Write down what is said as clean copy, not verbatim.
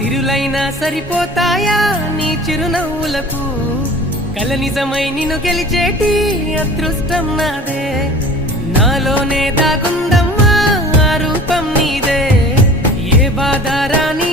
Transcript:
తిరులైనా సరిపోతాయా నీ చిరునవ్వులకు, కల నిజమై నిన్ను గెలిచేటి అదృష్టం నాదే, నాలోనే దాగుందమ్మా ఆ రూపం నీదే, ఏ బాధ రాని